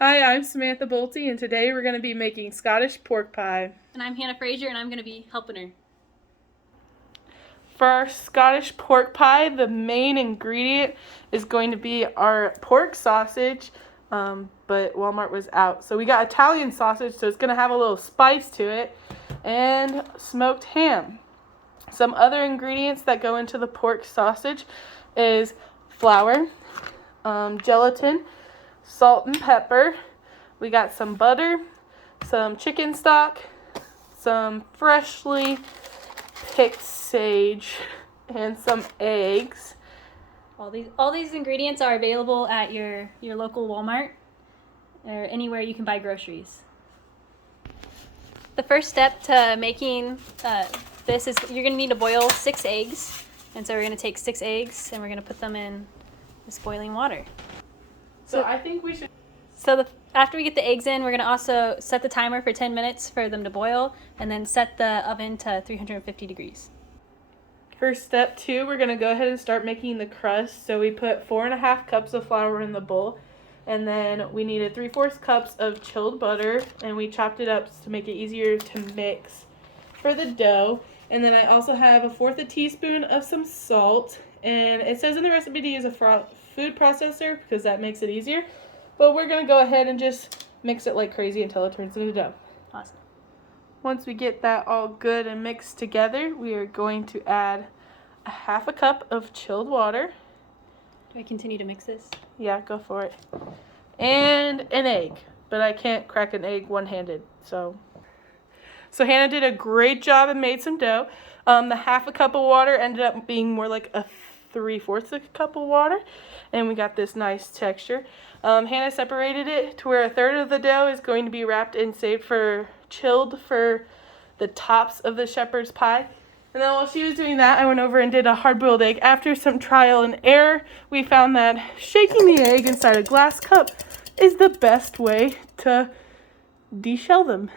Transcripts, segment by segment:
Hi, I'm Samantha Bolte, and today we're going to be making Scottish pork pie. And I'm Hannah Frazier, and I'm going to be helping her. For our Scottish pork pie, the main ingredient is going to be our pork sausage, but Walmart was out. So we got Italian sausage, so it's going to have a little spice to it, and smoked ham. Some other ingredients that go into the pork sausage is flour, gelatin, salt and pepper. We got some butter, some chicken stock, some freshly picked sage, and some eggs. All these ingredients are available at your local Walmart or anywhere you can buy groceries. The first step to making this is you're going to need to boil 6 eggs. And so we're going to take 6 eggs and we're going to put them in this boiling water. So I think we should... After we get the eggs in, we're going to also set the timer for 10 minutes for them to boil and then set the oven to 350 degrees. For step 2, we're going to go ahead and start making the crust. So we put 4.5 cups of flour in the bowl, and then we needed 3/4 cups of chilled butter, and we chopped it up to make it easier to mix for the dough. And then I also have 1/4 teaspoon of some salt, and it says in the recipe to use a food processor because that makes it easier. But we're going to go ahead and just mix it like crazy until it turns into dough. Awesome. Once we get that all good and mixed together, we are going to add 1/2 cup of chilled water. Do I continue to mix this? Yeah, go for it. And an egg, but I can't crack an egg one-handed, so Hannah did a great job and made some dough. The 1/2 cup of water ended up being more like a 3/4 cup of water, and we got this nice texture. Hannah separated it to where 1/3 of the dough is going to be wrapped and saved for chilled for the tops of the shepherd's pie. And then while she was doing that, I went over and did a hard-boiled egg. After some trial and error, we found that shaking the egg inside a glass cup is the best way to deshell them.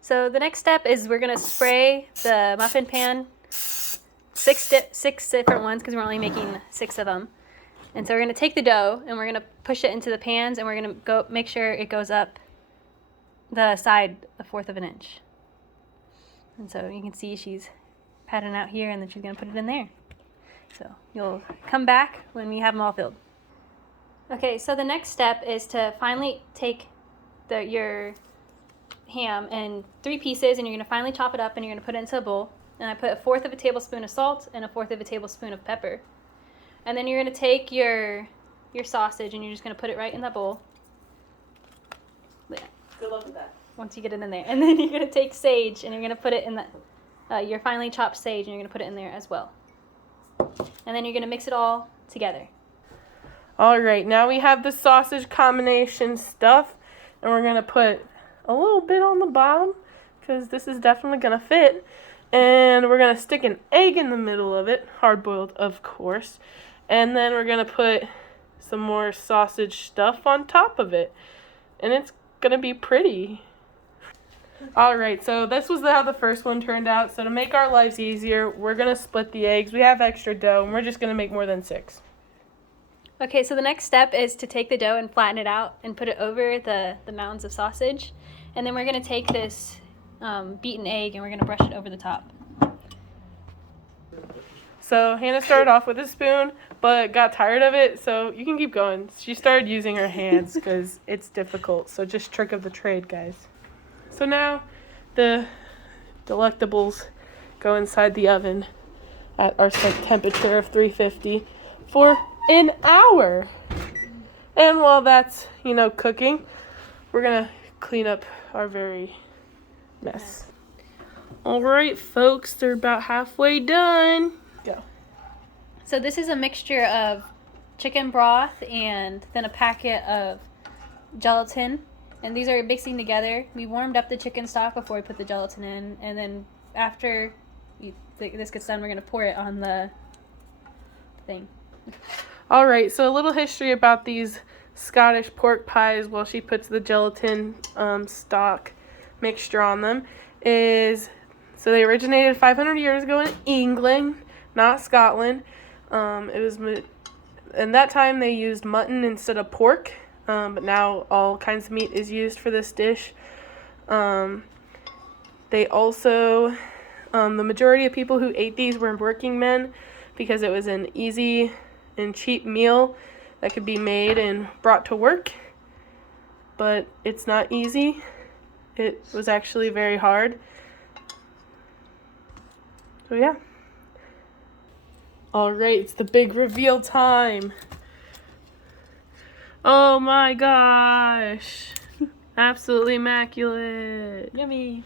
So the next step is we're going to spray the muffin pan, six different ones because we're only making 6 of them. And so we're going to take the dough and we're going to push it into the pans and we're going to go make sure it goes up the side 1/4 of an inch. And so you can see she's patting out here and then she's going to put it in there. So you'll come back when we have them all filled. Okay, so the next step is to finally take your ham in 3 pieces and you're going to finally chop it up and you're going to put it into a bowl. And I put 1/4 of a tablespoon of salt and 1/4 of a tablespoon of pepper. And then you're going to take your sausage and you're just going to put it right in that bowl. Good luck with that. Once you get it in there. And then you're going to take sage and you're going to put it in your finely chopped sage and you're going to put it in there as well. And then you're going to mix it all together. All right, now we have the sausage combination stuff, and we're going to put a little bit on the bottom because this is definitely going to fit. And we're going to stick an egg in the middle of it, hard-boiled, of course. And then we're going to put some more sausage stuff on top of it. And it's going to be pretty. All right, so this was how the first one turned out. So to make our lives easier, we're going to split the eggs. We have extra dough, and we're just going to make more than 6. Okay, so the next step is to take the dough and flatten it out and put it over the mounds of sausage. And then we're going to take this beaten egg and we're going to brush it over the top. So Hannah started off with a spoon, but got tired of it, so you can keep going. She started using her hands because it's difficult, so just trick of the trade, guys. So now the delectables go inside the oven at our set temperature of 350 for an hour. And while that's, cooking, we're going to clean up our very mess. All right, folks, they're about halfway done. Go. So this is a mixture of chicken broth and then a packet of gelatin. And these are mixing together. We warmed up the chicken stock before we put the gelatin in. And then after this gets done, we're going to pour it on the thing. All right, so a little history about these Scottish pork pies while she puts the gelatin stock mixture on them is, so they originated 500 years ago in England, not Scotland. And that time they used mutton instead of pork. but now all kinds of meat is used for this dish. They also, the majority of people who ate these were working men because it was an easy and cheap meal that could be made and brought to work. But it's not easy. It was actually very hard. So yeah. Alright, it's the big reveal time. Oh my gosh. Absolutely immaculate. Yummy.